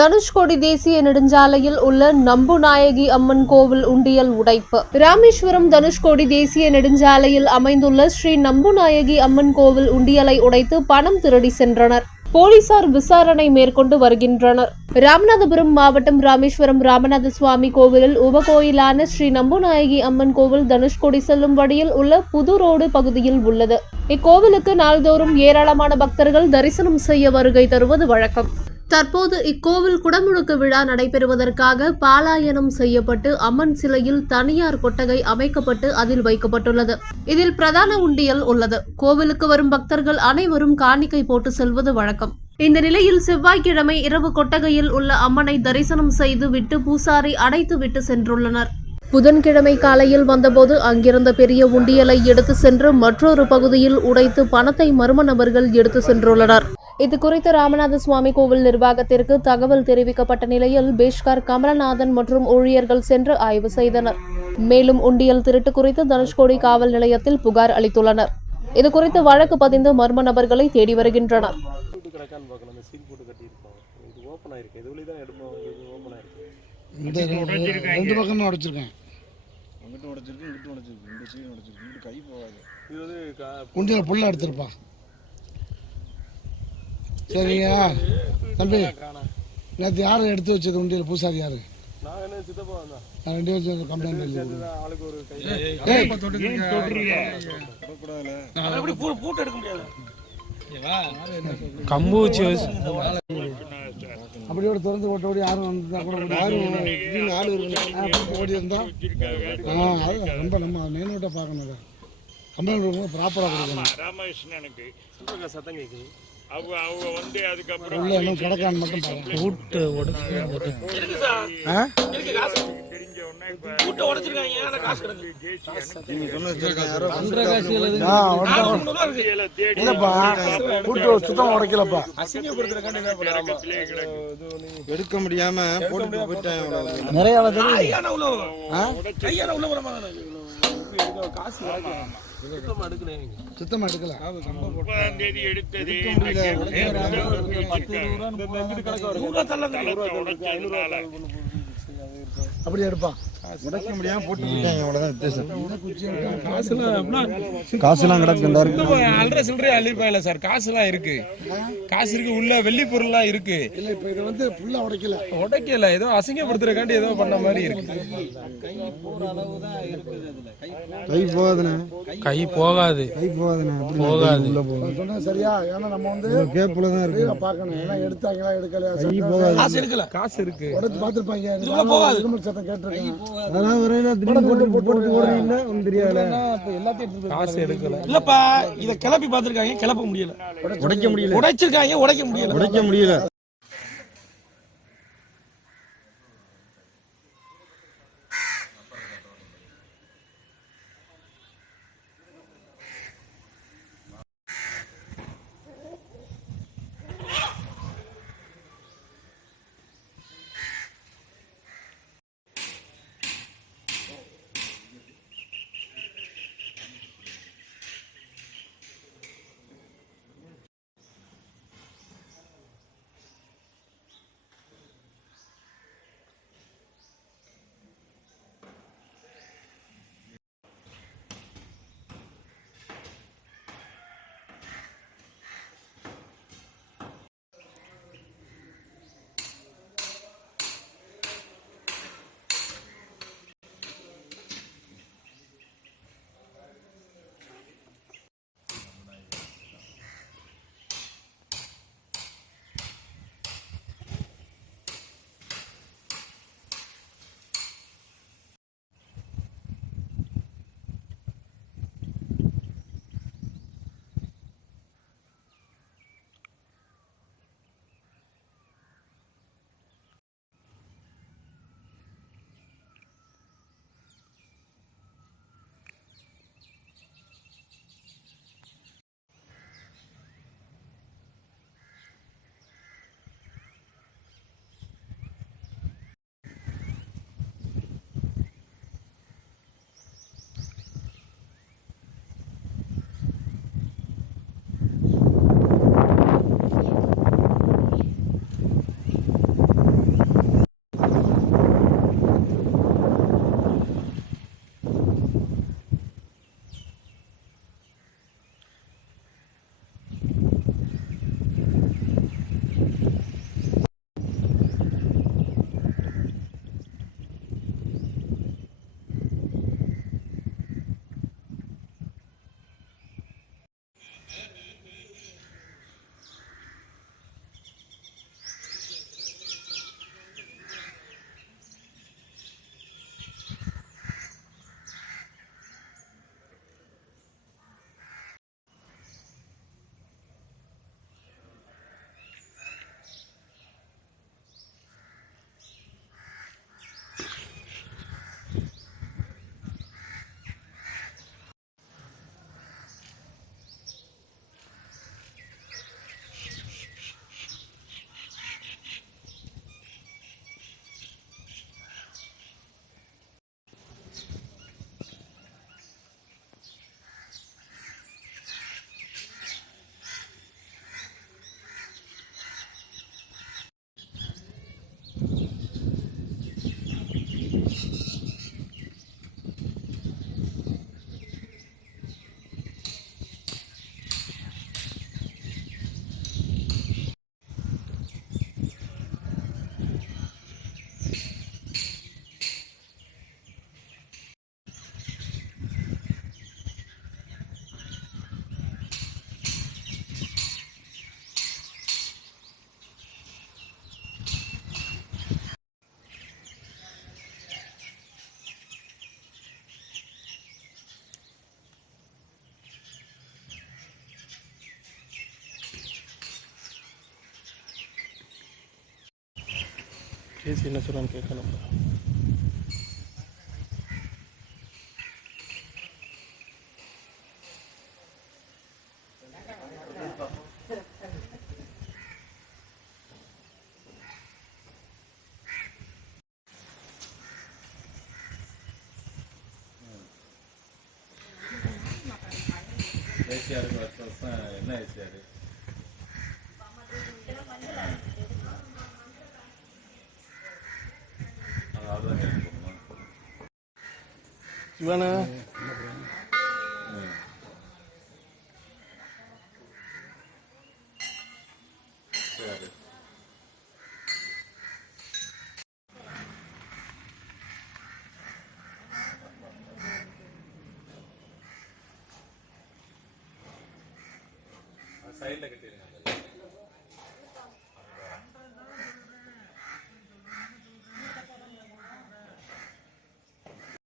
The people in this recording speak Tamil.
தனுஷ்கோடி தேசிய நெடுஞ்சாலையில் உள்ள நம்புநாயகி அம்மன் கோவில் உண்டியல் உடைப்பு. ராமேஸ்வரம் தனுஷ்கோடி தேசிய நெடுஞ்சாலையில் அமைந்துள்ள ஸ்ரீ நம்புநாயகி அம்மன் கோவில் உண்டியலை உடைத்து பணம் திருடி சென்றனர். போலீசார் விசாரணை மேற்கொண்டு வருகின்றனர். ராமநாதபுரம் மாவட்டம் ராமேஸ்வரம் ராமநாத சுவாமி கோவிலில் உபகோயிலான ஸ்ரீ நம்புநாயகி அம்மன் கோவில் தனுஷ்கோடி செல்லும் வழியில் உள்ள புது ரோடு பகுதியில் உள்ளது. இக்கோவிலுக்கு நாள்தோறும் ஏராளமான பக்தர்கள் தரிசனம் செய்ய வருகை தருவது வழக்கம். தற்போது இக்கோவில் குடமுழுக்கு விழா நடைபெறுவதற்காக பாலாயனம் செய்யப்பட்டு அம்மன் சிலையில் தனியார் கொட்டகை அமைக்கப்பட்டு அதில் வைக்கப்பட்டுள்ளது. இதில் பிரதான உண்டியல் உள்ளது. கோவிலுக்கு வரும் பக்தர்கள் அனைவரும் காணிக்கை போட்டு செல்வது வழக்கம். இந்த நிலையில் செவ்வாய்க்கிழமை இரவு கொட்டகையில் உள்ள அம்மனை தரிசனம் செய்து விட்டு பூசாரி அடைத்து விட்டு சென்றுள்ளனர். புதன்கிழமை காலையில் வந்தபோது அங்கிருந்த பெரிய உண்டியலை எடுத்து சென்று மற்றொரு பகுதியில் உடைத்து பணத்தை மர்ம நபர்கள் எடுத்து சென்றுள்ளனர். இதுகுறித்து ராமநாத சுவாமி கோவில் நிர்வாகத்திற்கு தகவல் தெரிவிக்கப்பட்ட நிலையில் பேஷ்கார் கமலநாதன் மற்றும் ஊழியர்கள் சென்று ஆய்வு செய்தனர். மேலும் உண்டியல் திருட்டு குறித்து தனுஷ்கோடி காவல் நிலையத்தில் புகார் அளித்துள்ளனர். இதுகுறித்து வழக்கு பதிந்து மர்ம நபர்களை தேடி வருகின்றனர். சரியா தம்பி, நேற்று யார் எடுத்து வச்சது உண்டியல்? பூசாரி யாரு? அப்படியோட திறந்து ஓட்டோடி யாரும் வந்தா கூட ஓடி இருந்தா ரொம்ப நம்ம நேனோட்ட பார்க்கணும். கம்ப்ளைண்ட் ப்ராப்பராக கொடுக்கணும். ராமகிருஷ்ணனுக்கு சத்தம் கேட்குது. அவங்க வந்து அதுக்கப்புறம் கிடக்கான்னு மட்டும் சுத்தம் உடைக்கலப்பா. எடுக்க முடியாம போட்டு போயிட்டேன். நிறைய சுத்தமா எடுக்கல. அப்படி எடுப்பான். உடைக்க முடியாம போட்டு அவ்வளவுதான் வித்தியாசம். காசுலாம் கிடக்கு சார். காசுலாம் இருக்கு. காசு இருக்கு. உள்ள வெள்ளி பொருள்லாம் இருக்கு. இல்ல இப்ப இது வந்து ஃபுல்லா உடைக்கல. ஏதோ அசிங்கப்படுத்துறதுக்காண்டி ஏதோ பண்ண மாதிரி இருக்கு. கை போகாது. சொன்னா சரியா? ஏன்னா நம்ம வந்து கேப்ல தான் இருக்கு பார்க்கணும். ஏன்னா எடுத்தாங்களா எடுக்கல. காசு இருக்கு. உடைச்சு பாத்துப்பாங்க. இருமல் சத்தம் கேட்டிருக்கேன். இல்லப்பா, இத கிளப்பி பாத்துருக்காங்க. கிளப்ப முடியல. உடைக்க முடியல. கேசி என்ன சொல்கிறான்னு கேட்கணும். ஏசிஆருக்கு வருஷம் என்ன ஏசிஆர் அவ்வளோதான் இவனா சரி சைடில் கட்டிடுங்க.